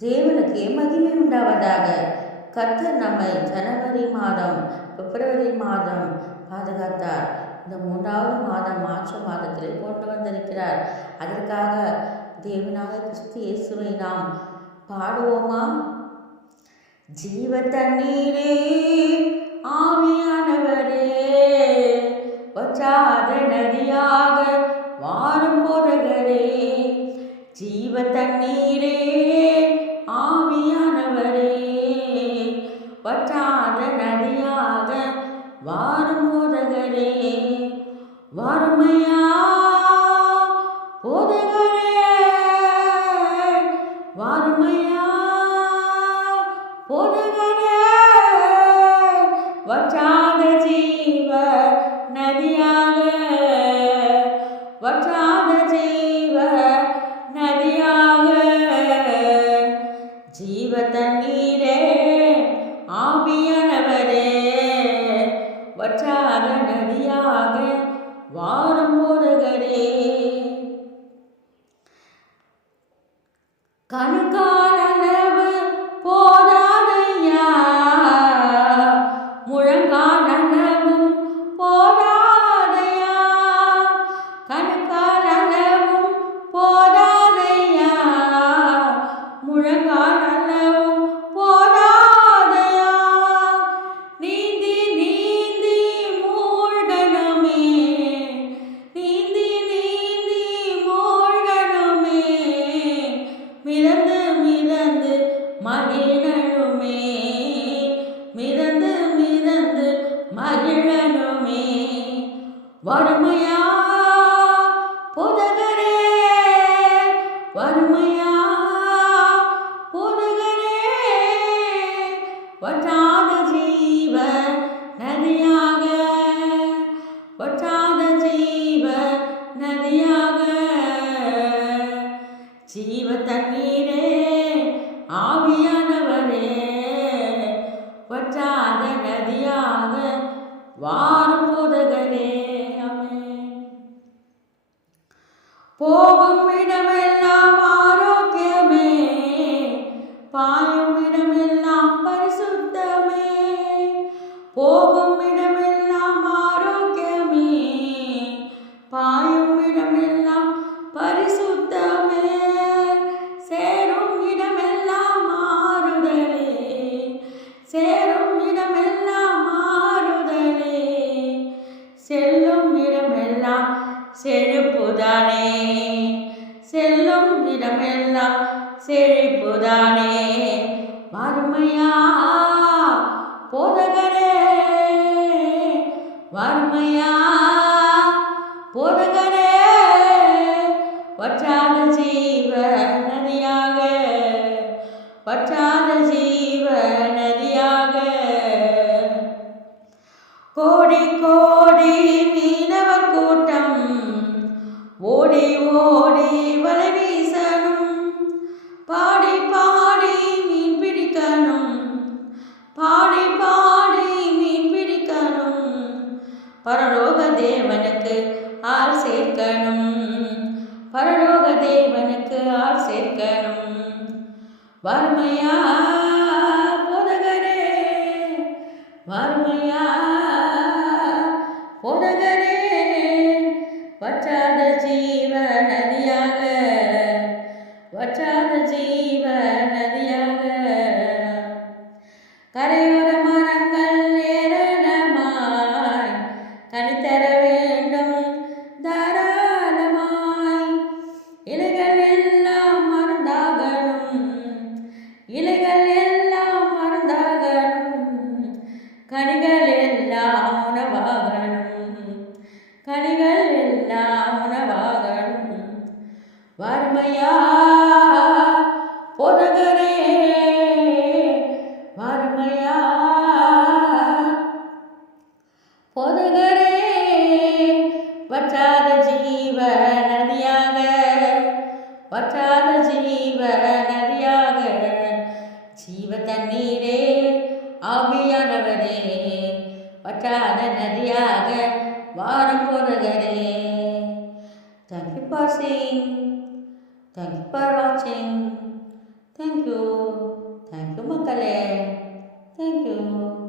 தேவனுக்கு மகிமை உண்டாவதாக. கர்த்தர் நம்மை ஜனவரி மாதம் பிப்ரவரி மாதம் பாதுகாத்தார். இந்த மூன்றாவது மாதம் மார்ச் மாதத்தில் கொண்டு வந்திருக்கிறார். அதற்காக தேவனாக கிறிஸ்து இயேசுவை நாம் பாடுவோமா? ஜீவ தண்ணீரே ஆவியானவரே வச்சாத நதியாக வாரும் போதகரே. ஜீவ தண்ணீரே வாரும் போதகரே வறுமையா போதகரே வறுமையா போதகரே. வற்றாத ஜீவ நதியா வற்றாத நதியாக வார மிதந்து மிதந்து மிதந்து மகிழனுமே வறுமையா? புதகரே. வறுமையா? புதகரே. வற்றாத ஜீவ நதியாக. வற்றாத ஜீவ நதியாக. ஜீவ தண்ணீரே. ஆவியானவரே வற்றாத நதியாக வாரும் போதகரே ஆமென் போகும் இடமே செழிப்புதானே? செல்லும் இடமெல்லாம் செழிப்புதானே? வறுமையா? போதகரே வறுமையா? போதகரே வற்றாத ஜீவ நதியாக வற்றாத ஜீவ நதியாக கோடி கோடி மீனவர் கூட்டம் ஓடி ஓடி வலை வீசணும் பாடி பாடி மீன் பிடிக்கணும். பாடி பாடி மீன் பிடிக்கணும். பரலோக தேவனுக்கு ஆள் சேர்க்கணும். பரலோக தேவனுக்கு ஆள் சேர்க்கணும். வறுமையா போதகரே வறுமையா போதகரே. ஜீவ நதியாக. கரையோர மரங்கள் ஏராளமாய் கனித்தர வேண்டும் தாராளமாய். இலைகள் எல்லாம் மருந்தாகணும். இலைகள் எல்லாம் மருந்தாகணும். கனிகள் எல்லாம் உணவாகணும். கனிகள் எல்லாம் உணவாகணும். வறுமையா பொதகரே வறுமையா பொதகரே வற்றாத ஜீவ நதியாக வற்றாத ஜீவ நதியாக ஜீவ தண்ணீரே ஆவியானவரே வற்றாத நதியாக வாரம் பொதகரே Thank you for seeing. Thank you for watching. Thank you. Thank you, Makale. Thank you.